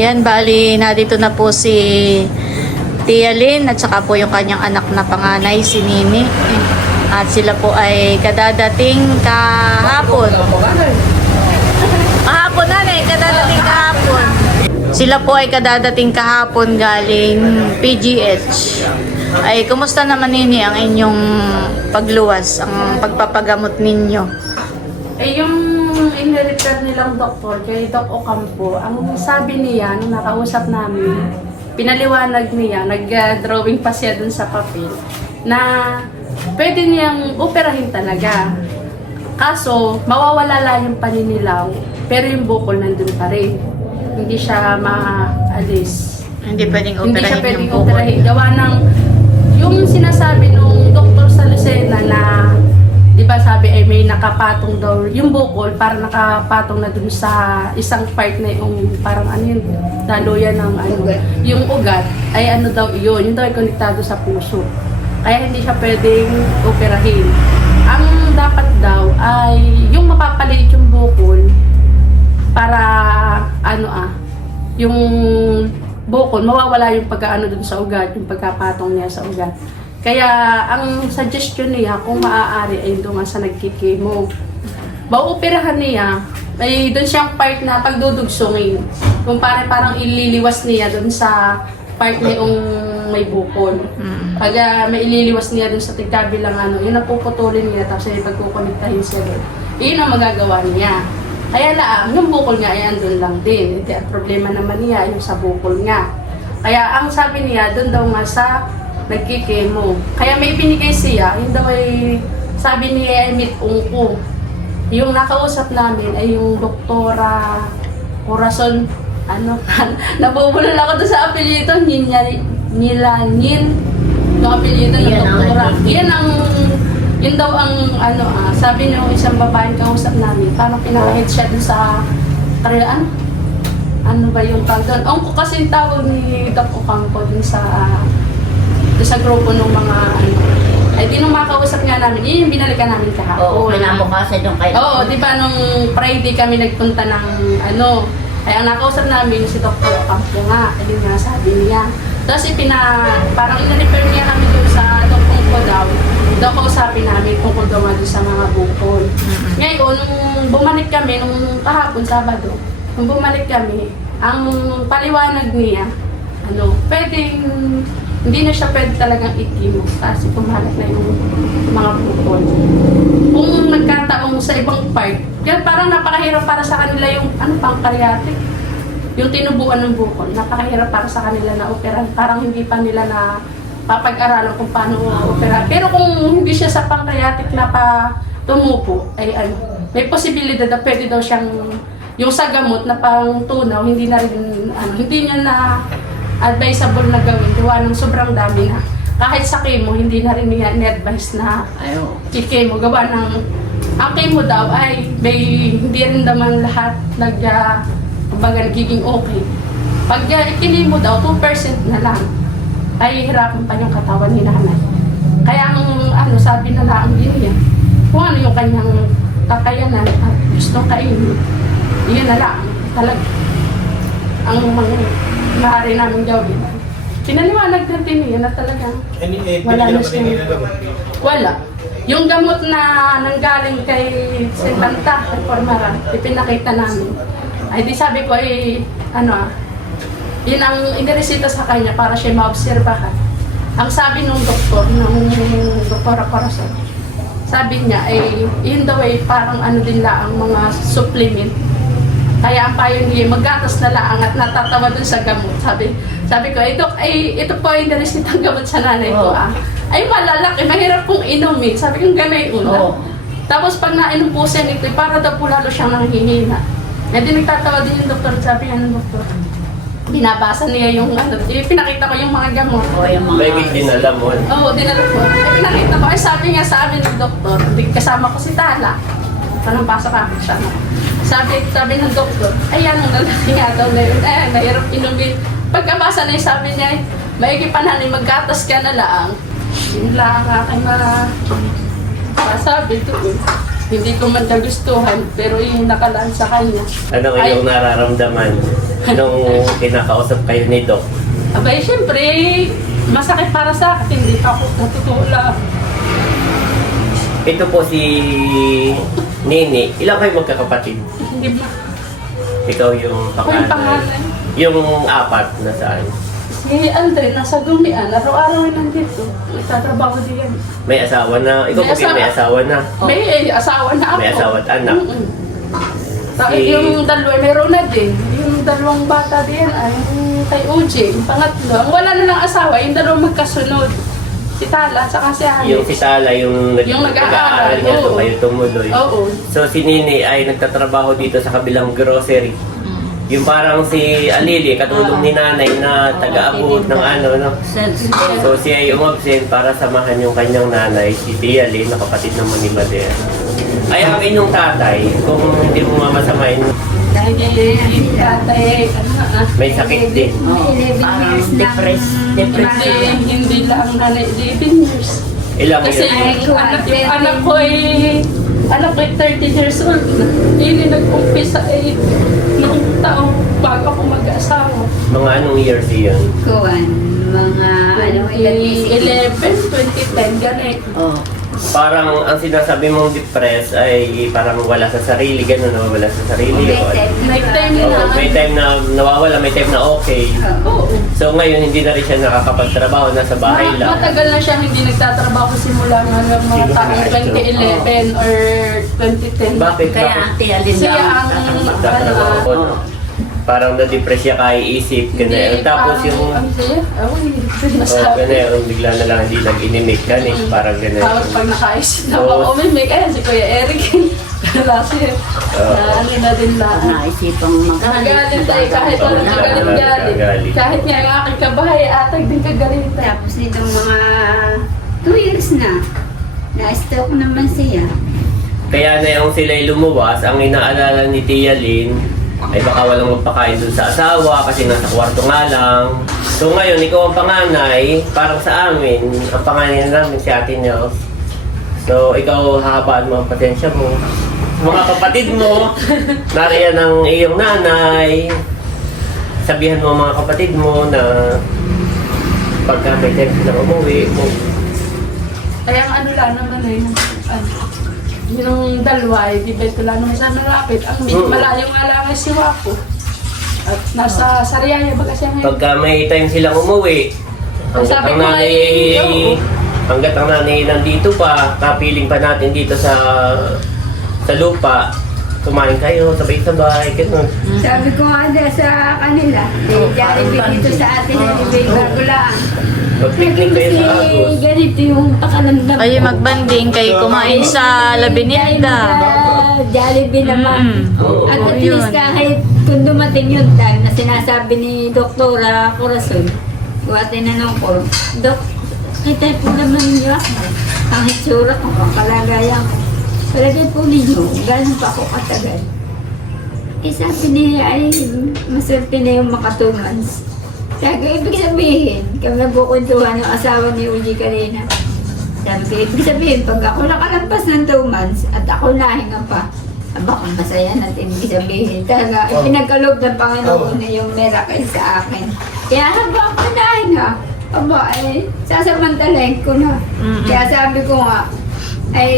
Ayan, bali na dito na po si Tia Lynn at saka po yung kanyang anak na panganay, si Nini. At sila po ay kadadating kahapon. Kahapon na kadadating kahapon. Sila po ay kadadating kahapon galing PGH. Ay, kumusta naman Nini ang inyong pagluwas, ang pagpapagamot ninyo? Yung in-refer nilang doktor, kay Doc Ocampo, ang sabi niya, nung nakausap namin, pinaliwanag niya, nag-drawing pa siya dun sa papel, na pwede niyang operahin talaga. Kaso, mawawala lang yung paninilaw, pero yung bukol nandun pa rin. Hindi siya maalis. Hindi pwedeng Hindi siya operahin pwedeng yung bukol. operahin. Gawa ng, yung sinasabi nung doktor sa Lucena na, di ba sabi ay may nakapatong daw yung bukol, para nakapatong na dun sa isang part na yung parang ano yun, daluyan ng ano, yung ugat, ay ano daw yun daw ay konektado sa puso. Kaya hindi siya pwedeng operahin. Ang dapat daw ay yung mapapaliit yung bukol para yung bukol, mawawala yung pagkaano dun sa ugat, yung pagkapatong niya sa ugat. Kaya ang suggestion niya kung maaari ay doon sa nagkikimo. Mauoperahan niya, ay doon siyang part na pagdudugsongin. Kung parang ililiwas niya doon sa part na yung may bukol. Pag may ililiwas niya doon sa tigkabilang ano, yun napuputulin niya tapos ay pagkukonektahin siya doon. Yun ang magagawa niya. Kaya lang, yung bukol niya ay andun lang din. Ang problema naman niya yung sa bukol nga. Kaya ang sabi niya, doon daw nga sa nagkikemo. Kaya may binigay siya, yun daw ay, sabi niya ay meet ungko. Yung nakausap namin ay yung Doktora Corazon, nabubulol ako doon sa apelyido, Nilanin, yung apelyido ng Doktora. Yun daw ang, sabi niya yung isang babaeng kausap namin, parang pinaka-head siya doon sa, ano ba yung tawag doon? Ungko kasi yung tawag ni Doc Ocampo doon sa grupo ng mga ay di nung makausap nga namin, yun yung binalikan namin kahapon. Oo, pinamukasa doon kayo. Oo, di ba nung Friday kami nagpunta ng ay ang nakausap namin si Dr. Ocampo nga, ayun nga sabi niya. Tapos parang in-refer niya kami doon sa Dr. ko daw kausapin namin tungkol daw doon sa mga bukol. Ngayon, nung bumalik kami, nung kahapon, Sabado, nung bumalik kami, ang paliwanag niya, pwedeng hindi na siya pwede talagang ikimo kasi kumalat na yung mga bukol. Kung nagkataong sa ibang part, yan parang napakahirap para sa kanila yung pancreatic. Yung tinubuan ng bukol, napakahirap para sa kanila na operahan. Parang hindi pa nila na papag-aralan kung paano opera. Pero kung hindi siya sa pancreatic na tumupo, ay may posibilidad na pwede daw siyang yung sa gamot na pang tunaw, hindi na rin, hindi niya na advisable na gawin, gawa ng sobrang dami na. Kahit sa chemo, hindi na rin niya ni-advise na i-chemo. Gawa ng, ang chemo daw ay hindi rin naman lahat nagiging okay. Pag i-chemo daw, 2% na lang, ay hirapan pa yung katawan ni nanay. Kaya ang sabi na lang din niya, kung ano yung kanyang kakayanan at gustong kainin, yun na lang, talaga. Ang mga maaari namin gawin. Pinaliwanag natin niya na talagang wala na siya. Wala. Yung gamot na nanggaling kay Sentanta, kay Formaran, ipinakita namin. Ay di sabi ko yun ang iniresita sa kanya para siya maobserbahan. Ang sabi nung doktor, nung Doktora Corazon, sabi niya yun daw ay parang din lang ang mga supplement. Kaya ang payo niya, maggatas na lang at natatawa dun sa gamot. Sabi ko, Dok, ito po yung naresitang gamot sa nanay ko. Ay malalaki, mahirap kong inumin. Sabi ko, ganay una. Tapos pag nainom po siya nito, para daw po lalo siyang nanghihina. Di nagtatawa din yung doktor. Sabi nga ng doktor, binabasa niya yung pinakita ko yung mga gamot. May dinala mo. Oo, dinala ko. Pinakita ko, sabi nga sa amin ng doktor, kasama ko si Tala. Parang pasok kami siya. Sabi ng doktor, ayan ang lalaki nga daw na yun. Nahirap inumin. Pagkabasa na yung sabi niya, maigi pa na maggatas ka na lang. Yun lang ang aking sabi doon. hindi ko man nagustuhan, pero yung nakalaan sa kanya. Ano Ay. yung nararamdaman nung kinakausap kayo ni Doc? Abay, syempre, masakit para sa akin, hindi pa ako natutula. Ito po si Nini. Ilan kayo magkakapatid? Hindi ba? Ikaw yung Ako yung panganay. pangalan. Yung apat na saan? Si Andre, nasa gumian, araw-araw ay nandito. Nagtatrabaho din yan. May asawa na. Ikaw po may asawa na. May asawa na ako. May asawa at anak. Mm-mm. Tapos Si- yung dalawa, meron na din. Yung dalawang bata din, ay yung kay Uji, yung pangatlo. Ang wala na ng asawa, yung dalawang magkasunod. Si Tala, saka si Alex. Yung si Tala, yung Yung nag-aaral, niya, so oo. kayo tumuloy. Oo. So si Nini ay nagtatrabaho dito sa kabilang grocery. Yung parang si Alili, katulong ni nanay na taga-abot ng ano, no? So siya ay umabsent para samahan yung kanyang nanay, si Tia Lynn, na kapatid naman ni Bader. Ay ang inyong tatay, kung hindi mo mamasamain, Yung tatay, ano na, may sakit din. Parang depressed. hindi lang nanay, 11 years. Ilang Kasi years? yung anak ko ay 30 years old na. Hindi nag-umpisa ay noong taong bago ako mag-asawa. Mga anong years yun? Kuwan, mga ano, ilan ni 11, 2010, ganit. Oh. Parang ang sinasabi mong depressed ay parang wala sa sarili, gano'n, nawawala sa sarili. May time Oo, na. may time na nawawala, may time na okay. Oo. So ngayon hindi na rin siya nakakapagtrabaho, nasa bahay lang. Matagal na siya hindi nagtatrabaho simula nga ng mga taong 2011 or 2010. Bakit? Kaya Bakit? ate alin Siya daw ang Nagtatrabaho ko, no? Parang na-depress siya kaiisip, gano'n. Tapos yung... gano'n, bigla na lang hindi nag-inimik ka, parang gano'n. Tapos pag nakaisip na Oo. ako, may kaya si Kuya Eric. Last year. Na ano na din na. naisipang Nagalit tayo kahit walang Nagalit. magalit-galit. Kahit nga ang aking kabahay, atag din kagalitan. Tapos nitong mga 2 years na, na-stroke naman siya. Kaya na yung sila'y lumuwas, ang inaalala ni Tia Lynn ay baka walang magpakain dun sa asawa kasi nasa kwarto nga lang. So ngayon, ikaw ang panganay, parang sa amin, ang panganay namin si Ate Nels. So ikaw hahabaan mo ang pasensya mo. Mga kapatid mo, nariyan ang iyong nanay. Sabihan mo ang mga kapatid mo na pagka may time sila umuwi mo. Kaya ang ano lang naman eh, yung dalawa, di ba ito lang naman sa malapit. Ang malayo nga lang ay si Wapo. At nasa Sariaya ba kasi ngayon? Pagka may time silang umuwi, hanggat Sabi ang ko nga nanay, eh, hanggat ang nanay nandito pa, kapiling pa natin dito sa lupa, kumain kayo, sabay-sabay, gano'n. Sabi ko nga dahil sa kanila, Jollibee dito sa atin, Jollibee bago lang. Mag-picnic kayo sa Agos. Ganito yung pakaramdam Kayo magbanding, kayo kumain sa Labinilda. Jollibee naman. Oo. At at yun. least kahit kung dumating yung time na sinasabi ni Doktora Corazon, tinanong ko, Dok, kita po naman niyo ako. Ang hitsura ko, ang kalagayan ko. Palagay po ninyo, gano'n pa ako katagal. Eh sabi niya ay maswerte na yung mga 2 months. Sabi ko, ibig sabihin, kami nagkukwentuhan ng asawa ni Uji kanina. Sabi ko, ibig sabihin, pag ako nakalampas ng 2 months at ako nahinga pa, aba, kung masaya natin, ibig sabihin. Talaga, ipinagkaloob ng Panginoon na yung miracle sa akin. Kaya habang ako nahinga, aba, ay sasamantalahin ko na. Kaya sabi ko nga, ay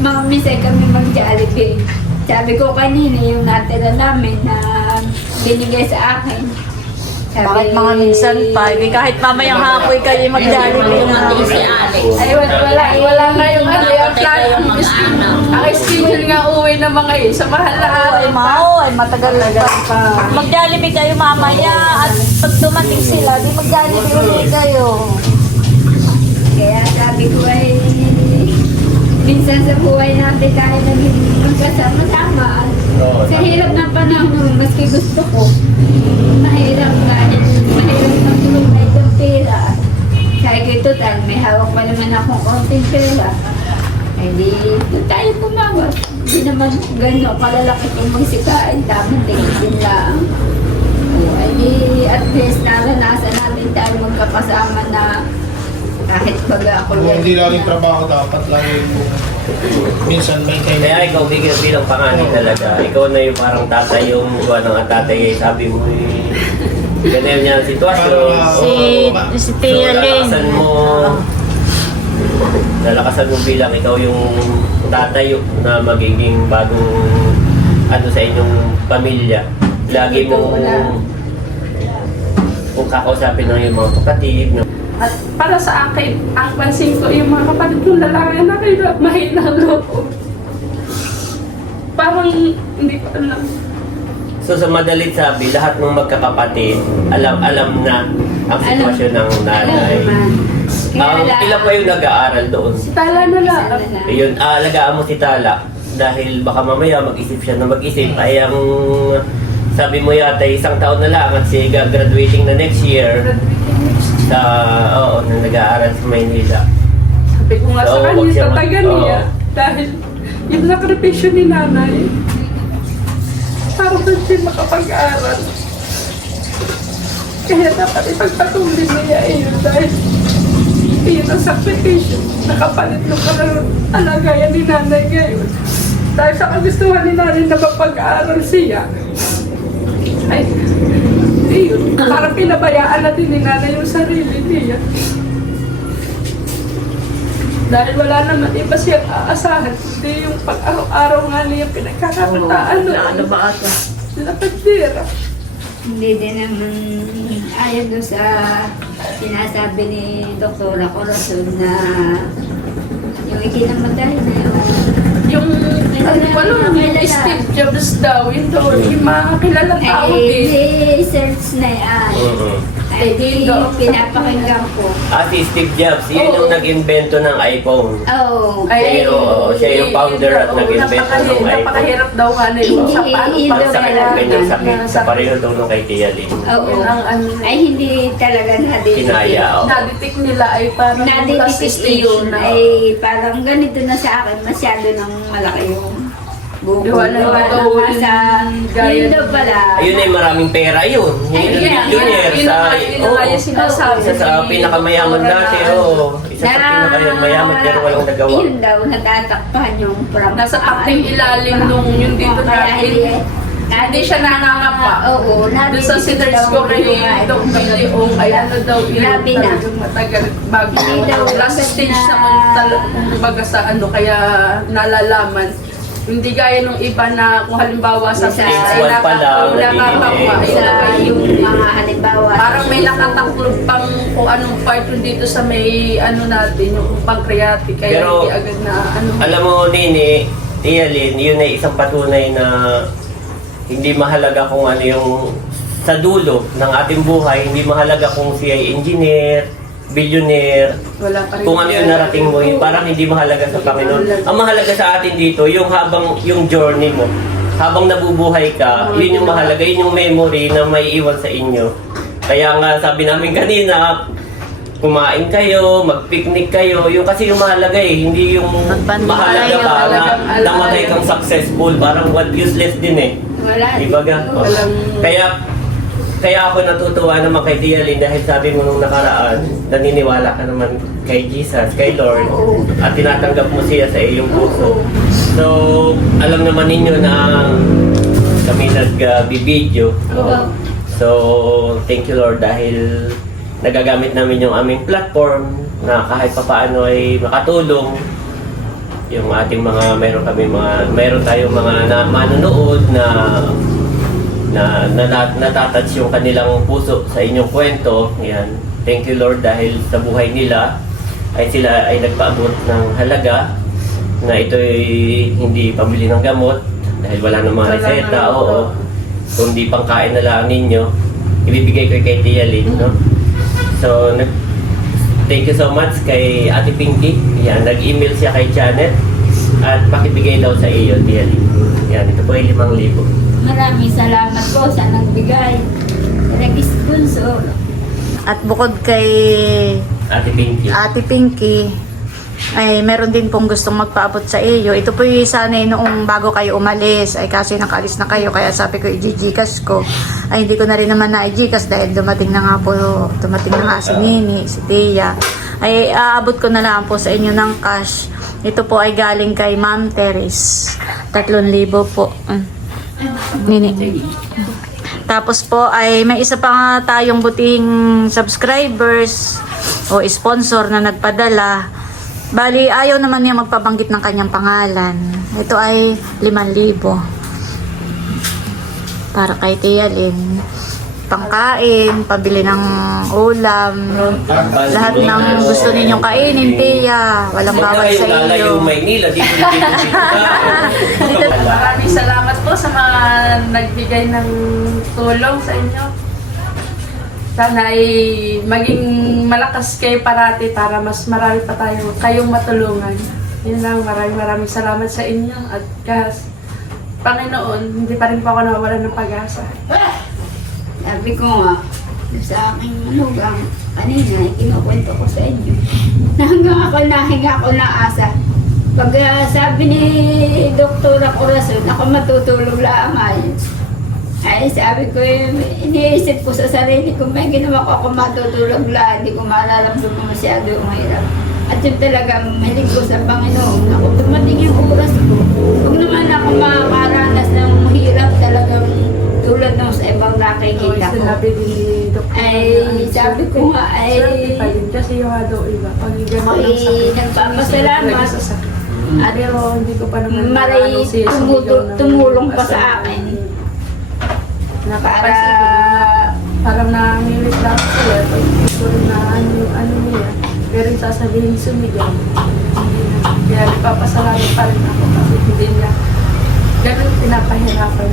mga minsan kami mag-Jollibee. Sabi ko kanina yung natira namin na binigay sa akin. Bakit mga minsan pa? Kahit mamayang hapoy kayo mag-Jollibee na. Si Alex. Ay, wala nga yung ano, yung plan. Ang schedule nga uwi ng mga yun, sa mahal na Ay, araw. ay matagal na pa. Mag-Jollibee kayo mamaya at pag dumating sila, di mag-Jollibee ulit kayo. Kaya sabi ko ay minsan sa buhay natin tayo naging magkasama-sama. Oo, Sa tama. hirap ng panahon, maski gusto ko, mahirap na tulong na itong pera. Sabi ko, total, may hawak pa naman akong konting pera. Ay di, doon tayo pumawas. Hindi naman gano'n kalalaki kung magsikain, tamang tingin lang. Ay di, at least naranasan natin tayo magkakasama na Kahit pag ako Kung hindi laging trabaho, dapat laging minsan may Kaya kailangan. ikaw bilang panganay talaga. Ikaw na yung parang tatay yung gawa ng tatay. Sabi mo ganyan niya ang sitwasyon. Si Tia Lynn. Lalakasan mo bilang ikaw yung tatay na magiging bagong ano sa inyong pamilya. Lagi mo kung kakausapin ng yung mga kapatid. No? At para sa akin, ang pansin ko, yung mga kapatid kong lalaki na kayo mahinang loob. Parang hindi ko alam. So sa madalit sabi, lahat ng magkakapatid, alam na ang sitwasyon ng nanay. Ilan pa yung nag-aaral doon? Si Tala na lang. Ayun, alagaan mo si Tala dahil baka mamaya mag-isip siya na mag-isip ay ang sabi mo yata isang taon na lang at siya graduating na next year sa na nag-aaral sa Maynila. Sabi ko nga sa Oo, kanya, wag siya tatagan niya. Dahil yung sakripisyo ni nanay, para ba siya makapag-aral. Kaya dapat ipagpatuloy niya yun dahil yun ang sakripisyo. Nakapalit ng kalagayan ni nanay ngayon. Dahil sa kagustuhan ni nanay na mapag-aaral siya, ay, yun, parang pinabayaan natin ni nanay yung sarili niya. Dahil wala naman iba siyang aasahan, hindi yung pag-araw-araw nga niya pinagkakakitaan. Ano ba ata? Napagdira. Hindi din naman ayon doon sa sinasabi ni Dr. Corazon na yung ikinamatay na Yung, yung Steve Jobs daw, yun daw, yung mga kilalang tao din. research na yan. Ay, di pinapakinggan ko. Si Steve Jobs, yun yung nag-invento ng iPhone. Oh, Siya yung founder at nag-invento ng iPhone. Napakahirap daw nga na yung sa paano Hindi Ang daw sakit ng kanyang sakit sa pareho daw nung kay Tia Lynn. Oo. Ay, hindi talaga Kinaya, oh. naditik nila ay parang Nadiditik yun ay parang ganito na sa akin, masyado nang malaki yung buko. Diwa na ito, sa yun daw pala. Ayun ay maraming pera yun. Yun yung millionaire sa... Yun na yung sinasabi. Isa sa pinakamayaman dati, Isa sa pinakamayaman pero walang nagawa. Yun daw, natatakpan yung from Nasa takting ilalim nung yung dito natin. Hindi siya nangangapa. Oo, Doon sa sinners ko kay Dr. Leong ay ano daw yun Grabe na. talagang matagal bago Hindi daw, last stage naman talaga sa ano kaya nalalaman. Hindi gaya nung iba na kung halimbawa sa Sa stage stage one pa lang, nakakapa. sa yung mga halimbawa. Parang may nakataklog pang kung anong part yung dito sa may ano natin, yung pancreatic. Kaya Pero, hindi agad na ano. Alam mo, Nini, Tia Lynn, yun ay isang patunay na hindi mahalaga kung ano yung sa dulo ng ating buhay, hindi mahalaga kung siya ay engineer, billionaire, Wala pa rin. kung ano yung narating mo, parang hindi mahalaga sa Panginoon. Ang mahalaga sa atin dito, yung habang yung journey mo, habang nabubuhay ka, yun yung mahalaga, yun yung memory na may iwan sa inyo. Kaya nga sabi namin kanina, kumain kayo, mag-picnic kayo, yung kasi yung mahalaga hindi yung Magbanding mahalaga kayo, ka na talagang namatay kang successful, parang what useless din Wala. Dibaga? Kaya ako natutuwa naman kay Tia Lynn dahil sabi mo nung nakaraan, naniniwala ka naman kay Jesus, kay Lord, at tinatanggap mo siya sa iyong puso. So, alam naman ninyo na kami nag-video. So, thank you Lord dahil nagagamit namin yung aming platform na kahit papaano ay makatulong yung ating mga meron tayong mga manonood na natatouch yung kanilang puso sa inyong kwento. Yan. Thank you Lord dahil sa buhay nila ay sila ay nagpaabot ng halaga na ito'y hindi pambili ng gamot dahil wala namang reseta, kundi pangkain na lang ninyo. Ibibigay ko kay Tia Lynn, no? So, thank you so much kay Ate Pinky. Yan, nag-email siya kay Janet at pakibigay daw sa iyo, Tia Lynn. Yan, ito po ay 5,000. Maraming salamat po sa nagbigay. Nag-sponsor. At bukod kay Ate Pinky. Ate Pinky, ay meron din pong gustong magpaabot sa iyo. Ito po yung sanay noong bago kayo umalis. Ay kasi nakalis na kayo. Kaya sabi ko, i-Gcash ko. Ay hindi ko na rin naman na i-Gcash dahil dumating na nga si Nini, si Tia. ay aabot ko na lang po sa inyo ng cash. Ito po ay galing kay Ma'am Teres. 3,000 po. Nini. Tapos po ay may isa pa nga tayong butihing subscribers o sponsor na nagpadala. Bali, ayaw naman niya magpabanggit ng kanyang pangalan. Ito ay 5,000. Para kay Tia Lynn. Pangkain, pabili ng ulam, lahat ng gusto ninyong kainin, Tia. Walang bawal sa iyo. Yung Maynila, dito. Maraming salamat po sa mga nagbigay ng tulong sa inyo. Sana ay maging malakas kayo parati para mas marami pa kayong matulungan. Yun lang, maraming salamat sa inyo at Panginoon, hindi pa rin po ako nawawalan ng pag-asa. Sabi ko nga, sa aking manugang, kanina, kinukwento ko sa inyo. Hanggang ako nahinga ako na asa. Pag sabi ni Dr. Corazon, ako matutulog lang ay sabi ko, iniisip ko sa sarili ko, may ginawa ko ako matutulog lang, hindi ko malalamdog masyado yung hirap. At yun talagang mahilig ko sa Panginoon. Ako dumating yung oras ko. Huwag naman ako makakaranas ng hirap talagang tulad ng sa ibang nakikita ko. Ay, sabi ko nga ay... Kasi yung daw iba. Pag nagpapasalamat. At hindi ko pa naman maray tumulong pa sa akin. Para... Parang nangilit lang sila. Pag gusto rin na ano niya. Pero sasabihin sumigaw. Kaya nagpapasalamat pa rin ako kasi hindi niya ganun pinapahirapan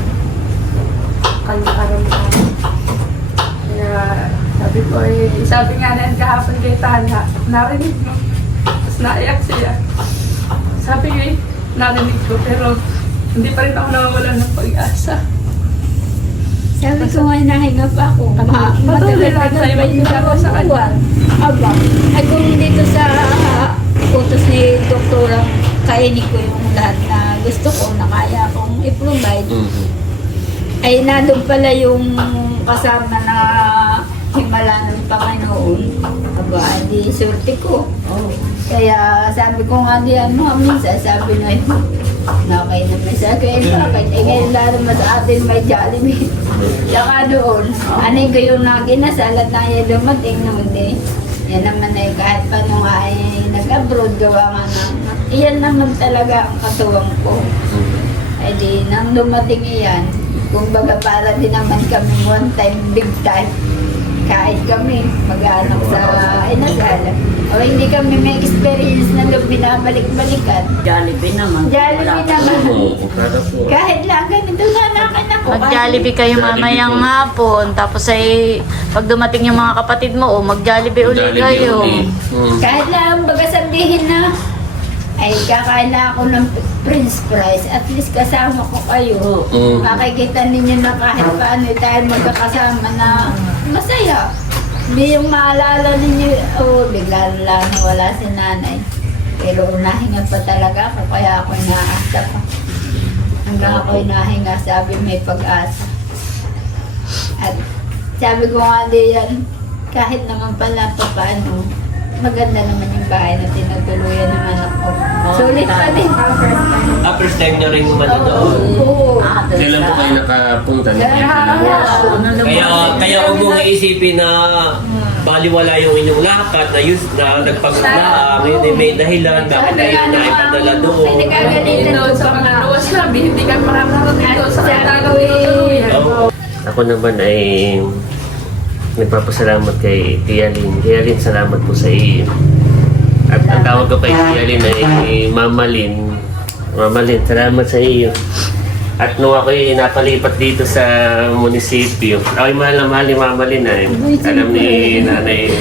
kanya karamdaman. Kaya sabi ko sabi nga na yan kahapon kay Tana, narinig mo. Tapos naiyak siya. Sabi ko narinig ko pero hindi pa rin ako nawawala ng pag-asa. Sabi ko nga nahinga pa ako. Patuloy lang sa'yo magkita sa kanya. Aba, ay kung dito sa utos ni Doktora, kainin ko yung lahat na gusto ko, na kaya kong i-provide. Ay nandun pala yung kasama na himala ng Panginoon. Aba, di surti ko. Kaya sabi ko nga di minsan sabi na nakay naman sa akin, bakit? Ngayon lalo mas atin may Jollibee. Saka doon, anay ko yung naginasal at na yan dumating noon yan naman ay kahit paano nga ay nag-abroad gawa nga na. Iyan naman talaga ang katuwang ko. Ay di, nang dumating iyan, kumbaga para din naman kami one time, big time. Kahit kami, mag-anak sa inasal. O hindi kami may experience na doon binabalik-balikan. Jollibee naman. Jollibee naman. Kahit lang ganito na nakin ako. Mag-Jollibee kayo mamayang hapon. Tapos ay, pag dumating yung mga kapatid mo, mag-Jollibee ulit kayo. Kahit lang baga sabihin na, ay kakain na ako ng Prince Fries, at least kasama ko kayo. Makikita ninyo na kahit paano tayo magkakasama na masaya. Hindi yung maalala ninyo, bigla lang wala si nanay. Pero nahinga pa talaga ako, kaya ako inaasa pa. Hanggang ako inahinga, sabi may pag-asa. At sabi ko nga diyan, kahit naman pala pa paano, maganda naman yung bahay na tinutuluyan ng anak ko. Sulit pa din. First time nyo rin manonood. Oo. Kailan po kayo nakapunta? Kaya huwag mong iisipin na baliwala yung inyong lakad na nagpaglaang, yun ay may dahilan, bakit kayo na ipadala doon. Doon sa mga luwas namin, hindi kami makakarating doon sa kanagawin. Ako naman ay nagpapasalamat kay Tia Lynn. Tia Lynn, salamat po sa iyo. At ang tawag ko kay Tia Lynn ay Mama Lynn. Mama Lynn, salamat sa iyo. At nung ako napalipat dito sa munisipyo, ako'y mahal na mahal ni Mama Lynn ay alam ni nanay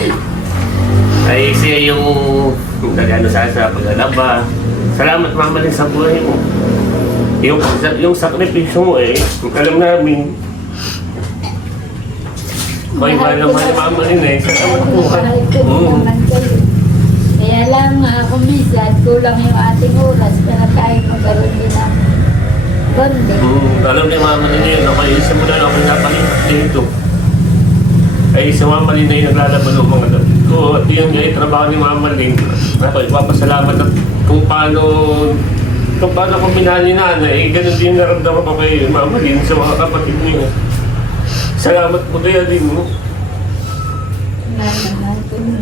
ay siya yung nagano sa paglalaba. Salamat Mama Lynn sa buhay mo. Yung sakripisyo mo alam namin. May mahal na mahal ni Mama Lynn salamat po. Kaya lang ako minsan, kulang yung ating oras para tayo magkaroon din ng bonding. Alam ni Mama Lynn yun, ako isa mo na ako napalipat dito. Ay, sa Mama Lynn na yung naglalaban ng mga doon. Pasko at yun nga yung trabaho ni Mama Lynn. Ako ipapasalamat at kung paano ko minahal ni Nanay, ganun din naramdaman ko kay Mama Lynn sa mga kapatid niya. Salamat po kaya din mo.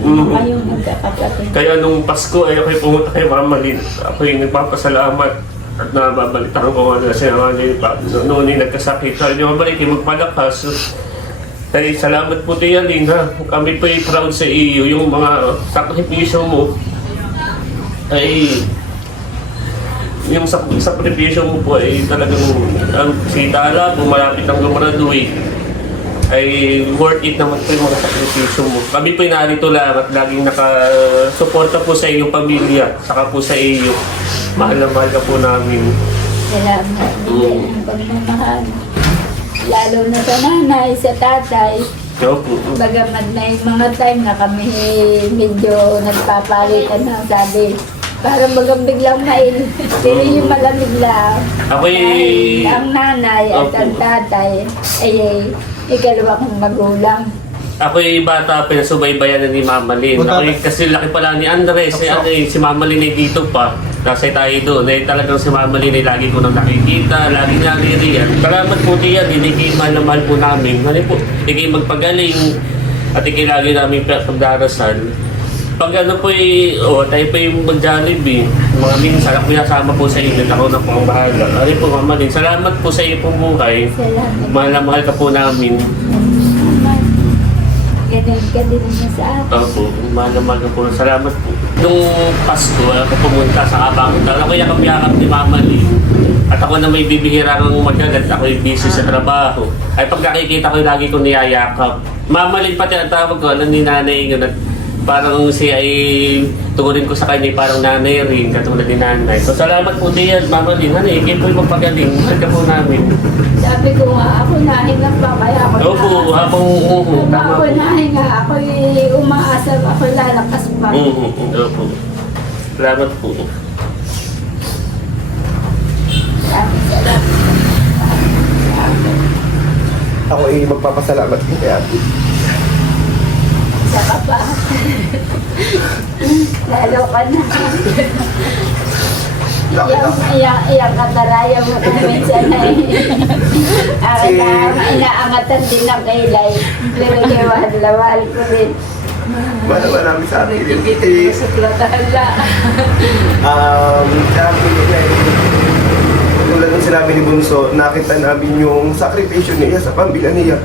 Kayong magkakapatid. Kaya nung Pasko ay ako'y pumunta kay Mama Lynn. Ako'y nagpapasalamat at nababalitaan ko nga na siya nga niya noon ay nagkasakit. Sabi niya, mabalik kayo magpalakas. Kaya salamat po Tia Lynn ha. Kami po ay proud sa iyo. Yung mga sakripisyo mo ay yung sakripisyo mo po ay talagang si Tala, malapit ang gumraduate ay worth it naman po yung mga sakripisyo mo. Kami po ay narito lang at laging nakasuporta po sa iyong pamilya, saka po sa iyo. Mahal na mahal ka po namin. Salamat din ang pagmamahal. Lalo na sa nanay, sa tatay. Opo. Bagamat may mga time na kami medyo nagpapalitan na sabi. Parang bagang biglang main. Pero yung malamig lang. Ako'y... Dahil ang nanay at Opo. ang tatay ay ikalawa kong magulang. Ako'y bata, pinasubaybayan na ni Mama Lynn. Ako'y kasi laki pala ni Andres. Si Mama Lynn ay dito pa. Nasa tayo doon. Eh, talagang si Mama Lynn ay lagi ko nang nakikita. Lagi niya niriyan. Salamat po Tia Lynn. Ikay mahal na mahal po namin. Ano po? Ikay magpagaling. At ikay lagi namin pagdarasal. Pag ano po tayo po yung mag-Jollibee. Mga minsan ako kasama po sa inyo. Ako na po ang bahala. Ano po Mama Lynn. Salamat po sa iyo pong buhay. Salamat. Mahal na mahal ka po namin. Ganun ka din niya sa akin. Opo, mahal na mahal ka po. Salamat po. Nung Pasko, ako pumunta sa Kabangutan. Ako yakap-yakap ni Mama Lynn. At ako na may bibihira kang magagat. Ako yung busy sa trabaho. Ay pag nakikita ko, lagi ko niyayakap. Mama Lynn pati ang tawag ko. Alam ni Nanay yun. At parang siya ay tugurin ko sa kanya parang nanay rin, katulad ni Nanay. So salamat po diyan, Mama Lynn. Hanay, ikay po yung magpagaling. Mahal ka po namin. Sabi ko nga, ako nahinga pa kaya ako Opo, habang tama ako po. nahinga, ako umaasa, ako lalakas pa. Opo. Salamat po. Salamat. Ako ay magpapasalamat din kay ate. Saka pa. Lalo ka na. Iyang kataraya mo kung minsan ay ako na inaangatan din ng kailay. Pero kiwahal-lawal ko rin. Malaman namin sa atin. Sa platala. Dami nila tulad ng sinabi ni Bunso, nakita namin yung sakripisyo niya sa pamilya niya.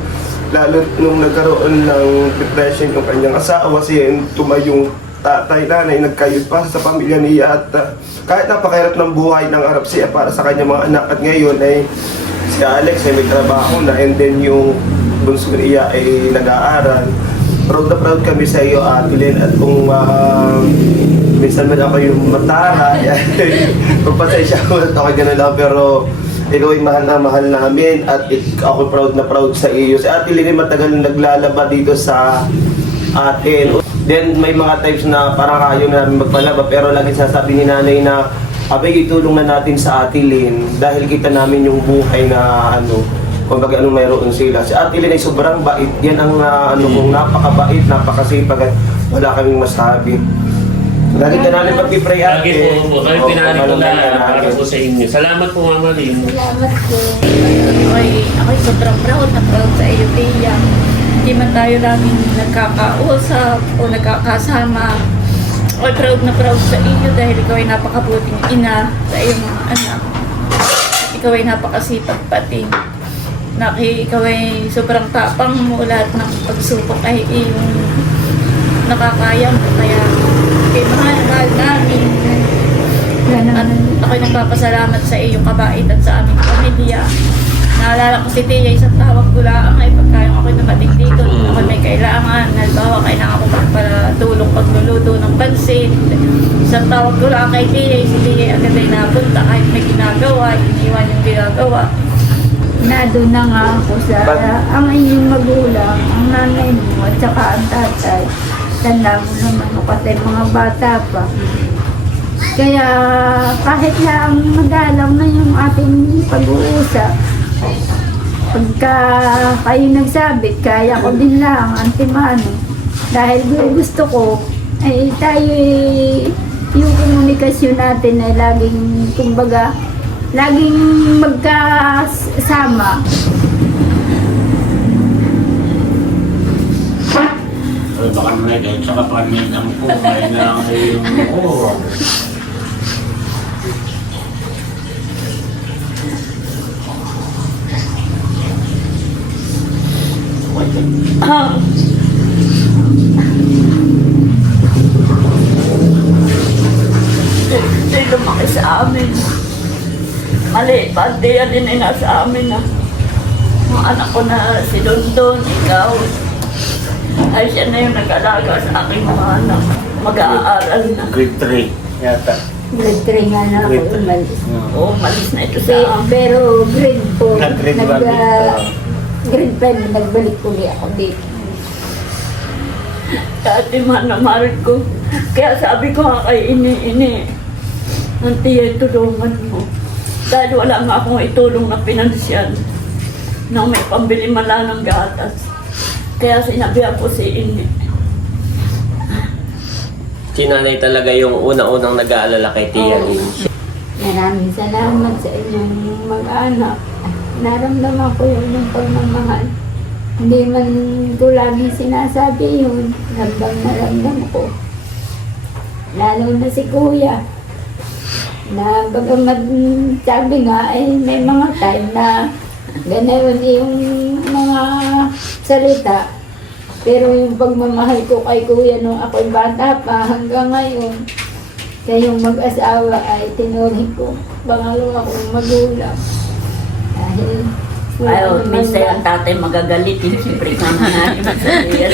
Lalo nung nagkaroon ng depression yung kanyang asawa, siya tumayong tatay, nanay, nagkayod pa sa pamilya niya at kahit napakahirap ng buhay ng harap siya para sa kanyang mga anak at ngayon ay si Alex ay may trabaho na and then yung bunso niya ay nag-aaral. Proud na proud kami sa iyo, Ate Lynn, at kung minsan man ako yung matara, pagpasensya ko at ako gano'n lang, pero ikaw ay mahal na mahal namin at ako proud na proud sa iyo. Si Ate Lynn ay matagal na naglalaba dito sa atin. Then may mga times na parang ayaw na namin magpalaba pero lagi sasabi ni Nanay na abay itulong na natin sa Ate Lynn dahil kita namin yung buhay na kumbaga anong mayroon sila. Si Ate Lynn ay sobrang bait. Yan ang kung napakabait, napakasipag at wala kaming masabi. Lagi ka namin pag-pray Lagi ate. po. Kaya pinari ko na para po sa inyo. Salamat po Mama Lynn. Salamat po. Ako'y sobrang proud na proud sa iyo, Tia. Hindi man tayo laging nagkakausap o nagkakasama. Ako'y proud na proud sa iyo dahil ikaw ay napakabuting ina sa iyong mga anak. Ikaw ay napakasipag pati. Ikaw ay sobrang tapang mo. Lahat ng pagsupok ay iyong nakakaya mo. Kaya mahal namin. At ako'y nagpapasalamat sa iyong kabaitan sa aming pamilya. Naalala ko si Tia, isang tawag ko lang ay pagkayong ako'y dumating dito. Ako may kailangan. Halimbawa, kailangan ko magpatulong pagluluto ng pansit. Isang tawag ko lang kay Tia, si Tia agad ay napunta kahit may ginagawa, iniwan yung ginagawa. Nado na nga ako sa ang inyong magulang, ang nanay mo at saka ang tatay. Tanda mo naman ako kasi mga bata pa. Kaya kahit lang magalang na yung ating pag-uusap, pagka kayo nagsabit, kaya ko din lang, antimano. Dahil gusto ko, ay tayo yung komunikasyon natin ay laging, kumbaga, laging magkasama. Baka may dahil sa kapaninang ko, may na yung oo. Hindi lumaki sa amin. Mali, pati yan din ay nasa amin na. Mga anak ko na si Dondon, ikaw. Ay siya na yung nag-alaga sa aking mga anak. Mag-aaral na. Grade 3 yata. Grade 3 nga na ako Grade three. umalis. Oo, malis na ito sa amin. Pero grade 4, Nag-grade one grade 5, nagbalik uli ako dito. Dati man na mahal ko. Kaya sabi ko nga kay ini, Auntie, tulungan mo. Dahil wala nga akong itulong na pinansyal nang may pambili man lang ng gatas. Kaya sinabihan ko si ini. Si nanay talaga yung una-unang nag-aalala kay Tia Lynn. Maraming salamat sa inyong mag-anak. Naramdaman ko yung pagmamahal. Hindi man ko lagi sinasabi yun. Ramdam na ramdam ko. Lalo na si Kuya. Na bagamat sabi nga ay may mga time na ganoon yung mga salita. Pero yung pagmamahal ko kay Kuya nung ako'y bata pa hanggang ngayon, kayong mag-asawa ay tinuring ko pangalawa kong magulang. Dahil Ayaw, minsan ang tatay magagalitin. Siyempre ka nga sabihan.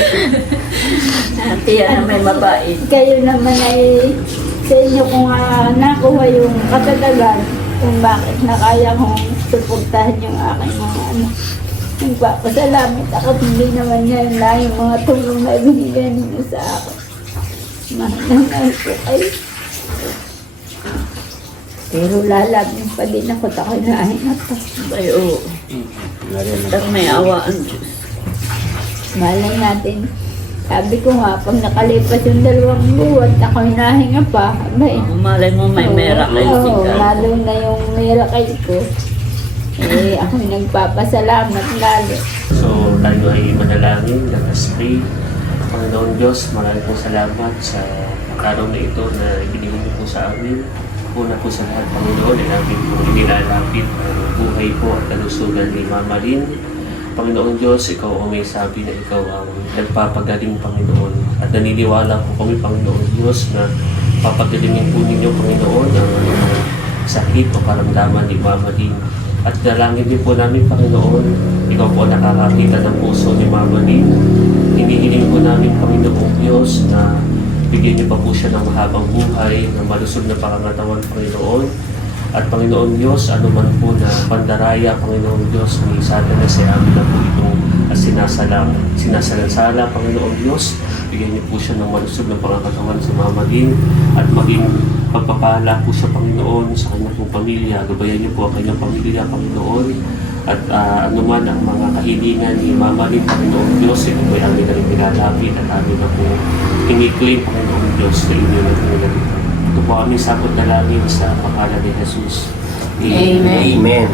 Tiyan na may mabait. kayo naman ay sa inyo ko nga nakuha yung katatagan kung bakit na kaya kong suportahan yung aking mga anak. Nagpapasalamat ako, hindi naman yan lang yung mga tulong na ibinigay ninyo sa akin. Mahal na mahal ko kayo. Pero lalabing pa din ako, tako'y nahingat pa. Ay, oo. Basta may awa ang Diyos. Malay natin. Sabi ko nga, pag nakalipas yung 2 buwan, ako'y nahinga pa. Abay, Malay mo may mera kayo si Oo, God. lalo na yung miracle ko. Eh, ako'y nagpapasalamat lalo. So, tayo ay manalangin, let us pray. Panginoon Diyos, maraming po salamat sa araw na ito na ibinigay niyo po sa amin. Una po sa lahat, Panginoon, ay namin po inilalapit ang buhay po at kalusugan ni Mama Lynn. Panginoon Diyos, ikaw ang may sabi na ikaw ang nagpapagaling, Panginoon. At naniniwala po kami, Panginoon Diyos, na papagalingin po ninyo, Panginoon, ang sakit o karamdaman ni Mama Lynn. At dalangin din po namin, Panginoon, ikaw po nakakakita ng puso ni Mama Lynn. Hinihiling po namin, Panginoon Diyos, na bigyan niyo pa po siya ng mahabang buhay, ng malusog na pangangatawan, Panginoon. At Panginoon Diyos, ano man po na pandaraya, Panginoon Diyos, ni Satanas ay amin na po itong sinasalansala, Panginoon Diyos. Bigyan niyo po siya ng malusog na pangangatawan sa Mama Lynn at maging pagpapala po sa Panginoon sa kanyang pong pamilya. Gabayan niyo po ang kanyang pamilya, Panginoon. At anuman ang mga kahilingan ni Mama Lynn, Panginoon Diyos, ito po ay amin na rin nilalapit at amin na po iniklaim, Panginoon Diyos, sa inyo na pinagalitan. Ito po aming sakot na langin sa pangalan ni Jesus. Amen. Amen.